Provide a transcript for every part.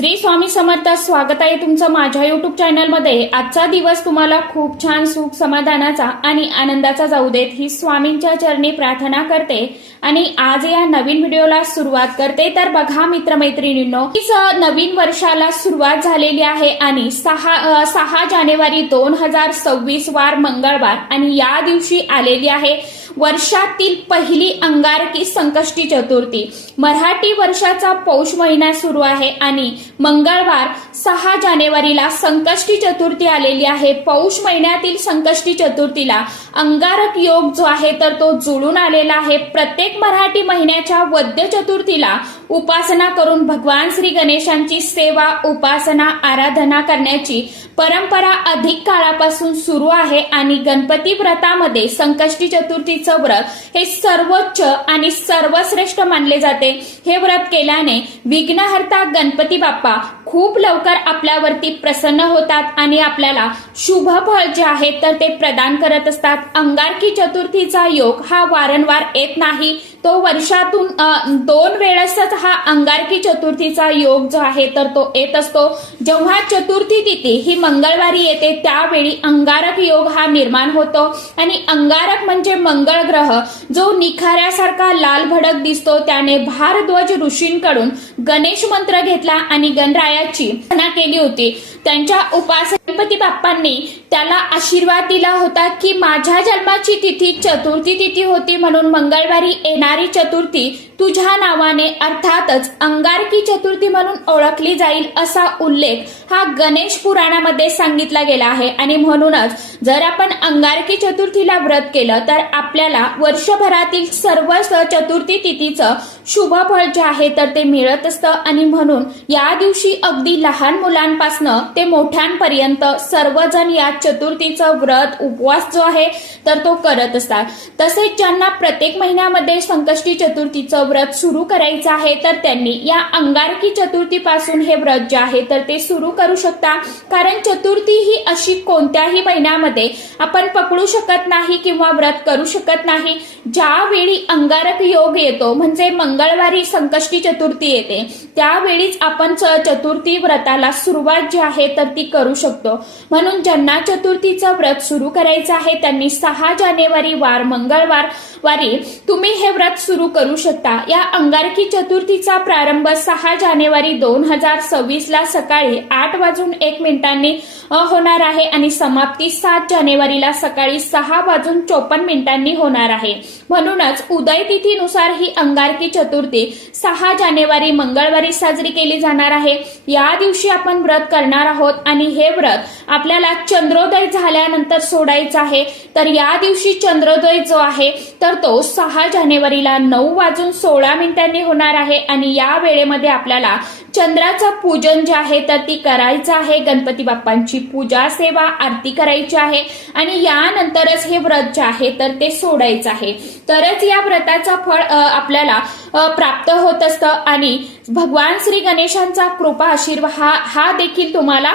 श्री स्वामी समर्थ. स्वागत आहे तुमचं माझ्या युट्यूब चॅनलमध्ये. आजचा दिवस तुम्हाला खूप छान सुख समाधानाचा आणि आनंदाचा जाऊ देत ही स्वामींच्या चरणी प्रार्थना करते आणि आज या नवीन व्हिडिओला सुरुवात करते. तर बघा मित्रमैत्रिणींनो, नवीन वर्षाला सुरुवात झालेली आहे आणि 6 जानेवारी 2026 वार मंगळवार आणि या दिवशी आलेली आहे वर्षातील पहिली अंगारकी संकष्टी चतुर्थी. मराठी वर्षाचा पौष महिना सुरू आहे आणि मंगळवार 6 जानेवारीला संकष्टी चतुर्थी आलेली आहे. पौष महिन्यातील संकष्टी चतुर्थीला अंगारक योग जो आहे तर तो जुळून आलेला आहे. प्रत्येक मराठी महिन्याच्या वद्य चतुर्थीला उपासना करून भगवान श्री गणेशांची सेवा उपासना आराधना करण्याची परंपरा अधिक काळापासून सुरू आहे आणि गणपती व्रतामध्ये संकष्टी चतुर्थीचं व्रत हे सर्वोच्च आणि सर्वश्रेष्ठ मानले जाते. हे व्रत केल्याने विघ्नहर्ता गणपती बाप्पा खूप लवकर आपल्यावरती प्रसन्न होतात आणि आपल्याला शुभ फळ जे आहे तर ते प्रदान करत असतात. अंगारकी चतुर्थीचा योग हा वारंवार येत नाही, तो वर्षातून 2 वेळेसच हा अंगारकी चतुर्थीचा योग जो आहे तर तो येत असतो. जेव्हा चतुर्थी तिथी ही मंगळवारी येते त्यावेळी अंगारक योग हा निर्माण होतो आणि अंगारक म्हणजे मंगळ ग्रह जो निखाऱ्यासारखा लाल भडक दिसतो. त्याने भारद्वाज ऋषींकडून गणेश मंत्र घेतला आणि गणरायाची प्रार्थना केली होती. त्यांच्या उपासक गणपती बाप्पांनी त्याला आशीर्वाद दिला होता की माझ्या जन्माची तिथी चतुर्थी तिथी होती म्हणून मंगळवारी येणारी चतुर्थी तुझ्या नावाने अर्थातच अंगारकी चतुर्थी म्हणून ओळखली जाईल असा उल्लेख हा गणेश पुराणामध्ये सांगितला गेला आहे. आणि म्हणूनच जर आपण अंगारकी चतुर्थीला व्रत केलं तर आपल्याला वर्षभरातील सर्व चतुर्थी तिथीचं शुभ फळ जे आहे तर ते मिळत असतं आणि म्हणून या दिवशी अगदी लहान मुलांपासून ते मोठ्यांपर्यंत सर्वजण या चतुर्थीचं व्रत उपवास जो आहे तर तो करत असतात. तसेच ज्यांना प्रत्येक महिन्यामध्ये संकष्टी चतुर्थीचं व्रत सुरू करायचं आहे तर त्यांनी या अंगारकी चतुर्थीपासून हे व्रत जे आहे तर ते सुरू करू शकता. कारण चतुर्थी ही अशी कोणत्याही महिन्यामध्ये आपण पकडू शकत नाही किंवा व्रत करू शकत नाही. ज्यावेळी अंगारक योग येतो म्हणजे मंगळवारी संकष्टी चतुर्थी येते त्यावेळीच आपण चतुर्थी व्रताला सुरुवात जी आहे तर ती करू शकतो. म्हणून ज्यांना चतुर्थीचं व्रत सुरू करायचं आहे त्यांनी 6 जानेवारी वार मंगळवार वारी तुम्ही हे व्रत सुरू करू शकता. या अंगारकी चतुर्थीचा प्रारंभ 6 जानेवारी 2026 ला सकाळी 8:01 होणार आहे आणि समाप्ती 7 जानेवारीला सकाळी 6:54 होणार आहे. म्हणूनच उदय तिथीनुसार ही अंगारकी चतुर्थी 6 जानेवारी मंगळवारी साजरी केली जाणार आहे. या दिवशी आपण व्रत करणार आहोत आणि हे व्रत आपल्याला चंद्रोदय झाल्यानंतर सोडायचं आहे. तर या दिवशी चंद्रोदय जो आहे तर तो 6 जानेवारीला 9:16 होणार आहे आणि या वेळेमध्ये आपल्याला चंद्राचं पूजन जे आहे तर ती करायचं आहे. गणपती बाप्पांची पूजा सेवा आरती करायची आहे आणि यानंतरच हे व्रत जे आहे तर ते सोडायचं आहे. तरच या व्रताचं फळ आपल्याला प्राप्त होत असतं आणि भगवान श्री गणेशांचा कृपा आशीर्वाद हा देखील तुम्हाला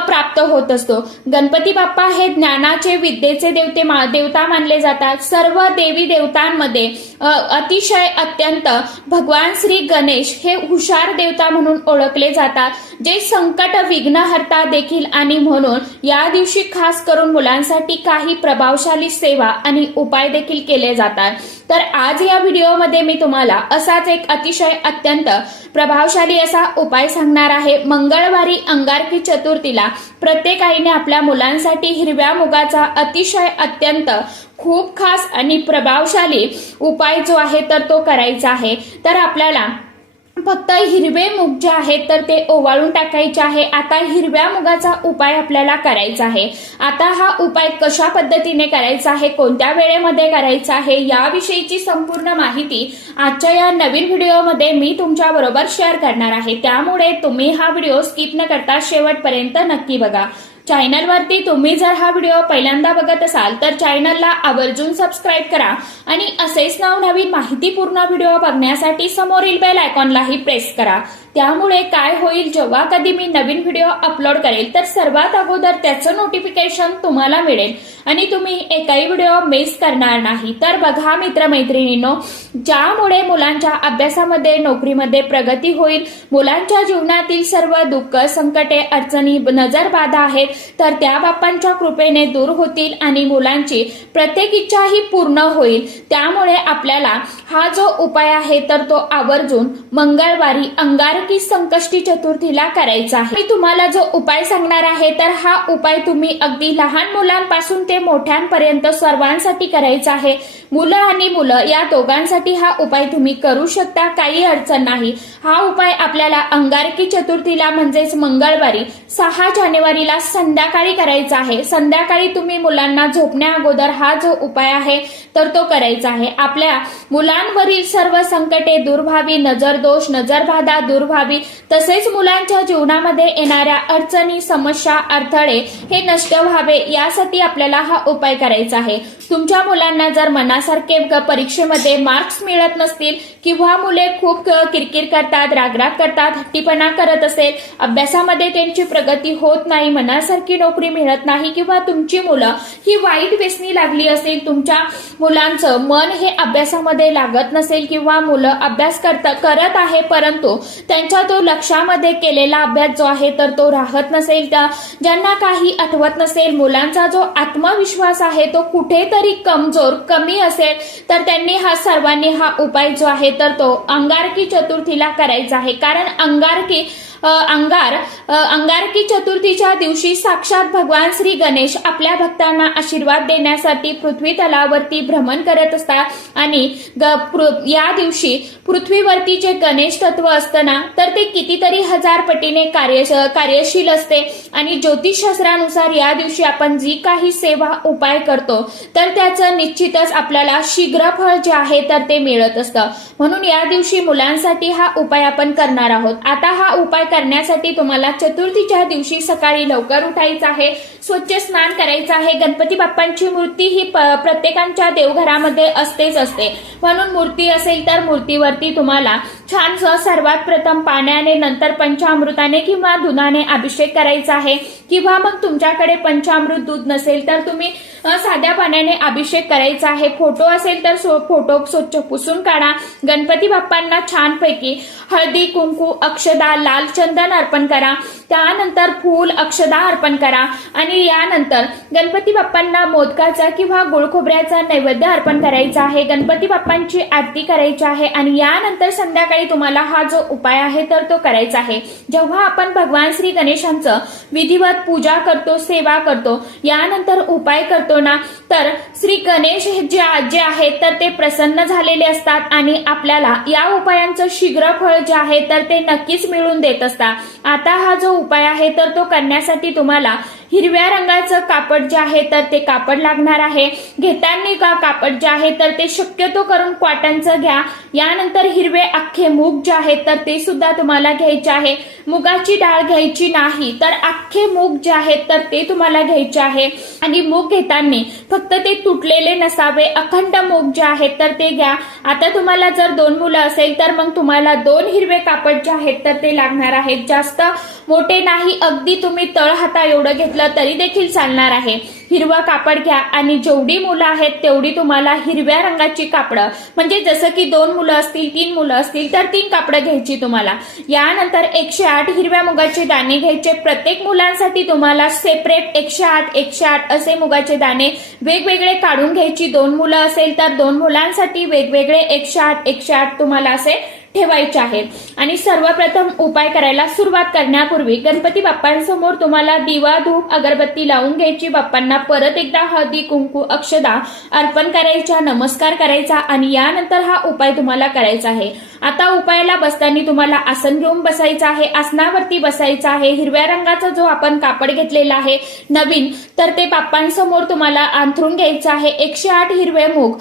प्राप्त होत असतो. गणपती बाप्पा हे ज्ञानाचे विद्येचे देवता मानले जातात. सर्व देवी देवतांमध्ये अतिशय अत्यंत भगवान श्री गणेश हे हुशार देवता म्हणून ओळखले जातात, जे संकट विघ्नहर्ता देखील. आणि म्हणून या दिवशी खास करून मुलांसाठी काही प्रभावशाली सेवा आणि उपाय देखील केले जातात. तर आज या व्हिडिओमध्ये मी तुम्हाला असाच एक अतिशय अत्यंत प्रभावशाली असा उपाय सांगणार आहे. मंगळवारी अंगारकी चतुर्थीला प्रत्येक आईने आपल्या मुलांसाठी हिरव्या मुगाचा अतिशय अत्यंत खूप खास आणि प्रभावशाली उपाय जो आहे तर तो करायचा आहे. तर आपल्याला फक्त हिरवे मूग जे आहेत तर ते ओवाळून टाकायचे आहे. आता हिरव्या मुगाचा उपाय आपल्याला करायचा आहे. आता हा उपाय कशा पद्धतीने करायचा आहे, कोणत्या वेळेमध्ये करायचा आहे याविषयीची संपूर्ण माहिती आजच्या या नवीन व्हिडिओमध्ये मी तुमच्या बरोबर शेअर करणार आहे. त्यामुळे तुम्ही हा व्हिडिओ स्किप न करता शेवटपर्यंत नक्की बघा. चॅनलवरती तुम्ही जर हा व्हिडिओ पहिल्यांदा बघत असाल तर चॅनलला आवर्जून सबस्क्राईब करा आणि असेच नवनवीन माहितीपूर्ण व्हिडिओ बघण्यासाठी समोरील बेल आयकॉनलाही प्रेस करा. त्यामुळे काय होईल, जेव्हा कधी मी नवीन व्हिडिओ अपलोड करेल तर सर्वात अगोदर त्याचं नोटिफिकेशन तुम्हाला मिळेल आणि तुम्ही एकही व्हिडिओ मिस करणार नाही। तर बघा मित्रमैत्रिणींनो, ज्यामुळे मुलांच्या अभ्यासामध्ये, नोकरीमध्ये प्रगती होईल, मुलांच्या जीवनातील सर्व दुःख, संकटे, अडचणी, नजरबाधा आहेत तर त्या बाप्पांच्या कृपेने दूर होतील आणि मुलांची प्रत्येक इच्छा ही पूर्ण होईल। त्यामुळे आपल्याला हा जो उपाय आहे तर तो आवर्जून मंगळवारी अंगारकी संकष्टी चतुर्थीला करायचा आहे। मी तुम्हाला जो उपाय सांगणार आहे तर हा उपाय तुम्ही अगदी लहान मुलांपासून ते मोठ्यांपर्यंत सर्वांसाठी करायचा आहे। मुलं आणि मुलं या दोघांसाठी हा उपाय तुम्ही करू शकता, काही अडचण नाही। हा उपाय आपल्याला अंगारकी चतुर्थीला म्हणजेच मंगळवारी 6 जानेवारीला संध्याकाळी करायचा आहे। संध्याकाळी तुम्ही मुलांना झोपण्या अगोदर हा जो उपाय आहे तर तो करायचा आहे। आपल्या मुलांवरील सर्व संकटे दूर व्हावी, नजर दोष, नजरबाधा दूर व्हावी, तसेच मुलांच्या जीवनामध्ये येणाऱ्या अडचणी, समस्या, अडथळे हे नष्ट व्हावे, यासाठी आपल्याला हा उपाय करायचा आहे। तुमच्या मुलांना जर मनासारखे परीक्षेमध्ये मार्क्स मिळत नसतील किंवा मुले खूप किरकिर करतात, रागराग करतात, हट्टीपणा करत असेल, अभ्यासामध्ये त्यांची प्रगती होत नाही, मनासारखी नोकरी मिळत नाही किंवा तुमची मुलं ही वाईट व्यसनी लागली असेल, तुमच्या मुलांचं मन हे अभ्यासामध्ये लागत नसेल किंवा मुलं अभ्यास करत आहे परंतु त्यांच्या तो लक्षामध्ये केलेला अभ्यास जो आहे तर तो राहत नसेल, ज्यांना काही आठवत नसेल, मुलांचा जो आत्मविश्वास आहे तो कुठेतरी कमजोर, कमी असेल तर त्यांनी सर्वांनी हा उपाय जो आहे तर तो अंगारकी चतुर्थीला करायचा आहे। कारण अंगारकी चतुर्थीच्या दिवशी साक्षात भगवान श्री गणेश आपल्या भक्तांना आशीर्वाद देण्यासाठी पृथ्वी तलावरती भ्रमण करत असतात आणि या दिवशी पृथ्वीवरती जे गणेश तत्व असतं ना तर ते कितीतरी हजार पटीने कार्यशील असते आणि ज्योतिषशास्त्रानुसार या दिवशी आपण जी काही सेवा उपाय करतो तर त्याचं निश्चितच आपल्याला शीघ्र फळ जे आहे तर ते मिळत असतं। म्हणून या दिवशी मुलांसाठी हा उपाय आपण करणार आहोत। आता हा उपाय करण्यासाठी तुम्हाला चतुर्थीच्या दिवशी सकाळी लवकर उठायचं आहे, स्वच्छ स्नान करायचं आहे। गणपती बाप्पांची मूर्ती ही प्रत्येकाच्या देवघरामध्ये असतेच असते, म्हणून मूर्ती असेल तर मूर्तीवरती तुम्हाला छान सर्वात प्रथम पाण्याने, नंतर पंचामृताने किंवा दुधाने अभिषेक करायचा आहे किंवा मग तुमच्याकडे पंचामृत दूध नसेल तर तुम्ही साध्या पाण्याने अभिषेक करायचा आहे। फोटो असेल तर फोटो स्वच्छ पुसून काढा। गणपती बाप्पांना छानपैकी हळदी, कुंकू, अक्षदा, लाल चंदन अर्पण करा, त्यानंतर फूल, अक्षदा अर्पण करा आणि यानंतर गणपती बाप्पांना मोदकाचा किंवा गुळ खोबऱ्याचा नैवेद्य अर्पण करायचा आहे। गणपती बाप्पांची आरती करायची आहे आणि यानंतर संध्याकाळी तुम्हाला हा जो उपाय आहे तर तो करायचा आहे। जेव्हा आपण भगवान श्री गणेशांचं विधिवत पूजा करतो, सेवा करतो, यानंतर उपाय करतो ना तर श्री गणेश जे आहेत तर ते प्रसन्न झालेले असतात आणि आपल्याला या उपायांचं शीघ्र फळ जे आहे तर ते नक्कीच मिळून देत असतात। आता हा जो उपाय आहे तर तो करण्यासाठी तुम्हाला हिरव्या रंगाचं कापड जे आहे तर ते कापड लागणार आहे। घेताना कापड जे आहे तर ते शक्यतो करून कॉटनचं घ्या। यानंतर हिरवे अख्खे मूग जे आहेत तर ते सुद्धा तुम्हाला घ्यायचे आहे। मुगाची डाळ घ्यायची नाही तर अख्खे मूग जे आहेत तर ते तुम्हाला घ्यायचे आहे आणि मूग घेताना फक्त ते तुटलेले नसावे, अखंड मूग जे आहेत तर ते घ्या। आता तुम्हाला जर 2 मुलं असेल तर मग तुम्हाला 2 हिरवे कापड जे आहेत तर ते लागणार आहेत। जास्त मोठे नाही, अगदी तुम्ही तळ हाता एवढं घेतलं तरी देखील चालणार आहे। हिरवा कापड घ्या आणि जेवढी मुलं आहेत तेवढी तुम्हाला हिरव्या रंगाची कापडं, म्हणजे जसं की 2 मुलं असतील, 3 मुलं असतील तर 3 कापडं घ्यायची तुम्हाला। यानंतर 108 हिरव्या मुगाचे दाणे घ्यायचे। प्रत्येक मुलांसाठी तुम्हाला सेपरेट 108 असे मुगाचे दाणे वेगवेगळे काढून घ्यायची। 2 मुलं असेल तर 2 मुलांसाठी वेगवेगळे 108 तुम्हाला असे ठेवायचे आहेत। आणि सर्वप्रथम उपाय करायला सुरुवात करण्यापूर्वी गणपती बाप्पांसमोर तुम्हाला दिवा, धूप, अगरबत्ती लावून घ्यायची। बाप्पांना परत एकदा हळदी, कुंकू, अक्षदा अर्पण करायच्या, नमस्कार करायचा आणि यानंतर हा उपाय तुम्हाला करायचा आहे। आता उपायाला बसताना तुम्हाला आसन घेऊन बसायचं आहे, आसनावरती बसायचं आहे। हिरव्या रंगाचा जो आपण कापड घेतलेला आहे नवीन तर ते बाप्पांसमोर तुम्हाला अंथरून घ्यायचं आहे। 108 हिरवे मूग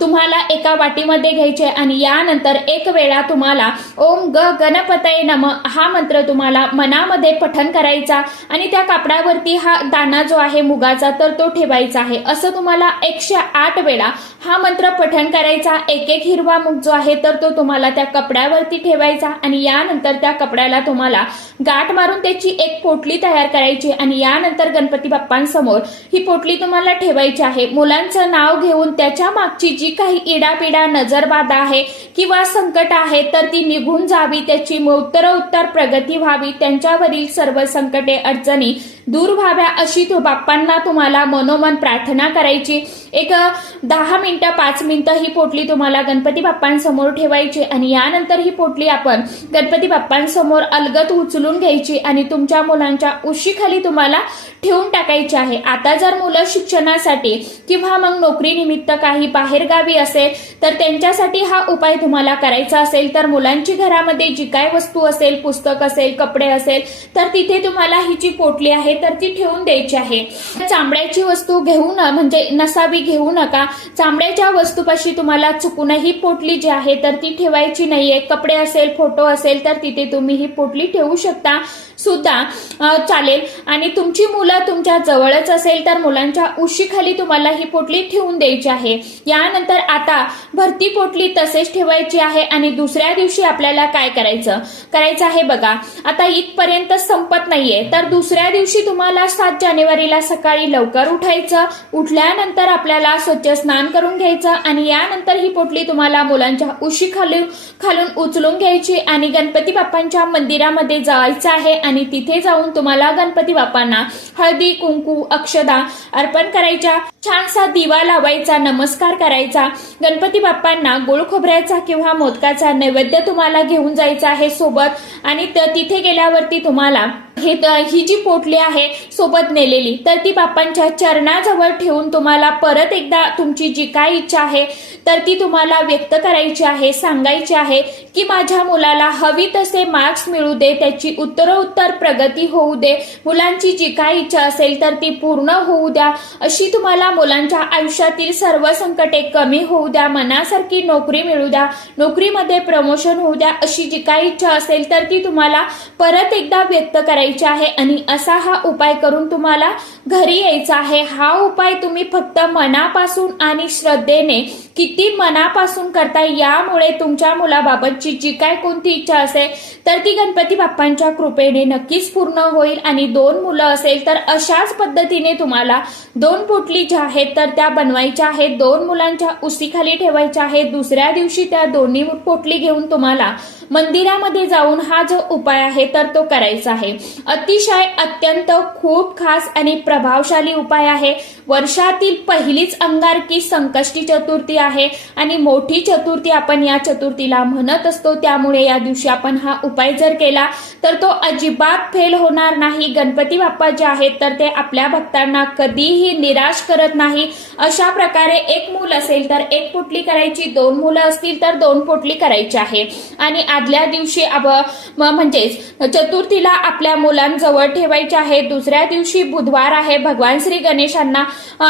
तुम्हाला एका वाटीमध्ये घ्यायचे आणि यानंतर एक वेळा तुम्हाला ओम गणपतये नमः हा मंत्र तुम्हाला मनामध्ये पठण करायचा आणि त्या कापडावरती हा दाणा जो आहे मुगाचा तर तो ठेवायचा आहे। असं तुम्हाला 108 वेळा हा मंत्र पठण करायचा। एक हिरवा मूग जो आहे तर तो तुम्हाला तुम्हाला त्या कपड्यावरती ठेवायचा आणि यानंतर त्या कपड्याला तुम्हाला गाठ मारून त्याची एक पोटली तयार करायची आणि यानंतर गणपती बाप्पांसमोर ही पोटली तुम्हाला ठेवायची आहे। मुलांचं नाव घेऊन त्याच्या मागची जी काही इडापिडा नजरबाधा आहे किंवा संकट आहे तर ती निघून जावी, त्याची उत्तरोत्तर प्रगती व्हावी, त्यांच्यावरील सर्व संकटे अडचणी दूर व्हाव्या अशी बाप्पांना तुम्हाला मनोमन प्रार्थना करायची। एक 10 मिनिटं 5 मिनिटं ही पोटली तुम्हाला गणपती बाप्पांसमोर ठेवायची आणि यानंतर ही पोटली आपण गणपती बाप्पांसमोर अलगद उचलून घ्यायची आणि तुमच्या मुलांच्या उशीखाली तुम्हाला ठेवून टाकायची आहे। आता जर मुलं शिक्षणासाठी किंवा मग नोकरीनिमित्त काही बाहेरगावी असेल तर त्यांच्यासाठी हा उपाय तुम्हाला करायचा असेल तर मुलांची घरामध्ये जी काय वस्तू असेल, पुस्तक असेल, कपडे असेल तर तिथे तुम्हाला ही जी पोटली आहे तर ती ठेवून द्यायची आहे। चामड्याची वस्तू नसावी घेऊ नका। चामड्याच्या वस्तूपाशी तुम्हाला चुकूनही पोटली जी आहे तर ती ठेवायची नाहीये। कपडे असेल, फोटो असेल तर तिथे तुम्ही ही पोटली ठेवू शकता सुद्धा चालेल आणि तुमची मुलं तुमच्या जवळच असेल तर मुलांच्या उशीखाली तुम्हाला ही पोटली ठेवून द्यायची आहे। यानंतर आता भरती पोटली तसेच ठेवायची आहे आणि दुसऱ्या दिवशी आपल्याला काय करायचं आहे बघा। आता इथपर्यंत संपत नाहीये तर दुसऱ्या दिवशी तुम्हाला 7 जानेवारीला सकाळी लवकर उठायचं। उठल्यानंतर आपल्याला स्वच्छ स्नान करून घ्यायचं आणि यानंतर ही पोटली तुम्हाला मुलांच्या खालून उचलून घ्यायची आणि गणपती बाप्पांच्या मंदिरामध्ये जायचं आहे आणि तिथे जाऊन तुम्हाला गणपती बाप्पांना हळदी, कुंकू, अक्षदा अर्पण करायच्या, छानसा दिवा लावायचा, नमस्कार करायचा, गणपती बाप्पांना गुळ खोबऱ्याचा किंवा मोदकाचा नैवेद्य तुम्हाला घेऊन जायचा आहे सोबत आणि तिथे गेल्यावरती तुम्हाला ही जी पोटली आहे सोबत नेलेली तर ती बाप्पांच्या चरणाजवळ ठेवून तुम्हाला परत एकदा तुमची जी काय इच्छा आहे तर ती तुम्हाला व्यक्त करायची आहे, सांगायची आहे की माझ्या मुलाला हवी तसे मार्क्स मिळू दे, त्याची उत्तरोत्तर प्रगती होऊ दे, मुलांची जी काय इच्छा असेल तर ती पूर्ण होऊ द्या, अशी तुम्हाला मुलांच्या आयुष्यातील सर्व संकटे कमी होऊ द्या, मनासारखी नोकरी मिळू द्या, नोकरीमध्ये प्रमोशन होऊ द्या, अशी जी काय इच्छा असेल तर ती तुम्हाला परत एकदा व्यक्त करायची आहे आणि असा हा उपाय करून तुम्हाला घरी यायचा आहे। हा उपाय तुम्ही फक्त मनापासून आणि श्रद्धेने किती मनापासून करता, यामुळे तुमच्या मुलाबाबतची जी काय कोणती इच्छा असेल तर ती गणपती बाप्पांच्या कृपेने नक्कीच पूर्ण होईल आणि 2 मुलं असेल तर अशाच पद्धतीने तुम्हाला 2 पोटली ज्या आहेत तर त्या बनवायच्या आहेत, 2 मुलांच्या उशीखाली ठेवायच्या आहेत। दुसऱ्या दिवशी त्या दोन्ही पोटली घेऊन तुम्हाला मंदिरामध्ये जाऊन हा जो उपाय आहे तर तो करायचा आहे। अतिशय अत्यंत खूप खास आणि प्रभावशाली उपाय आहे। वर्षातील पहिलीच अंगारकी संकष्टी चतुर्थी आहे आणि मोठी चतुर्थी आपण या चतुर्थीला म्हणत असतो, त्यामुळे या दिवशी आपण हा उपाय जर केला तर तो अजिबात फेल होणार नाही। गणपती बाप्पा जे आहेत तर ते आपल्या भक्तांना कधीही निराश करत नाही। अशा प्रकारे एक मूल असेल तर एक पोटली करायची, 2 मुलं असतील तर 2 पोटली करायची आहे आणि आदल्या दिवशी म्हणजेच चतुर्थीला आपल्या मुलांजवळ ठेवायची आहे। दुसऱ्या दिवशी बुधवार आहे, भगवान श्री गणेशांना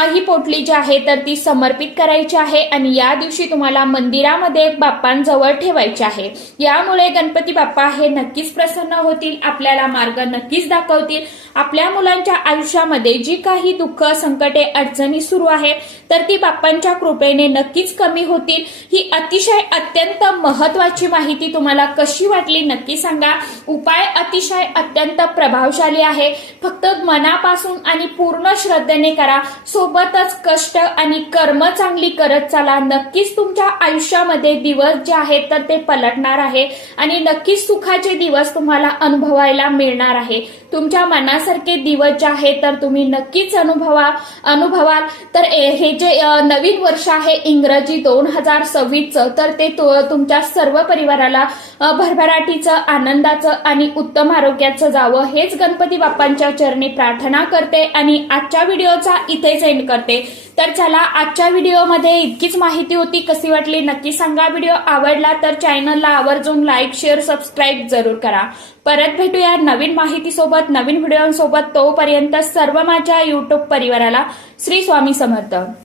ही पोटली जी आहे तर ती समर्पित करायची आहे आणि या दिवशी तुम्हाला मंदिरामध्ये बाप्पांजवळ ठेवायची आहे। यामुळे गणपती बाप्पा हे नक्कीच प्रसन्न होतील, आपल्याला मार्ग नक्कीच दाखवतील, आपल्या मुलांच्या आयुष्यामध्ये जी काही दुःख, संकटे, अडचणी सुरू आहेत तर ती बाप्पांच्या कृपेने नक्कीच कमी होतील। ही अतिशय अत्यंत महत्वाची माहिती तुम्हाला कशी वाटली नक्की सांगा। उपाय अतिशय अत्यंत प्रभावशाली आहे, फक्त मनापासून आणि पूर्ण श्रद्धेने करा, सोबतच कष्ट आणि कर्म चांगली करत चला। नक्कीच तुमच्या आयुष्यामध्ये दिवस जे आहेत तर ते पलटणार आहे आणि नक्कीच सुखाचे दिवस तुम्हाला अनुभवायला मिळणार आहे। तुमच्या मनासारखे दिवस जे आहेत तर तुम्ही नक्कीच अनुभवाल। तर हे जे नवीन वर्ष आहे इंग्रजी 2026 तर ते तुमच्या सर्व परिवाराला भरभराटीचं, आनंदाचं आणि उत्तम आरोग्याचं जावं हेच गणपती बाप्पांच्या चरणी प्रार्थना करते आणि आजच्या व्हिडिओचा इथेच एंड करते। तर चला, आजच्या व्हिडिओमध्ये इतकीच माहिती होती, कशी वाटली नक्की सांगा। व्हिडिओ आवडला तर चॅनलला आवर्जून लाईक, शेअर, सबस्क्राईब जरूर करा। परत भेटूया नवीन माहितीसोबत, नवीन व्हिडिओसोबत। तोपर्यंत सर्व माझ्या युट्यूब परिवाराला श्री स्वामी समर्थ।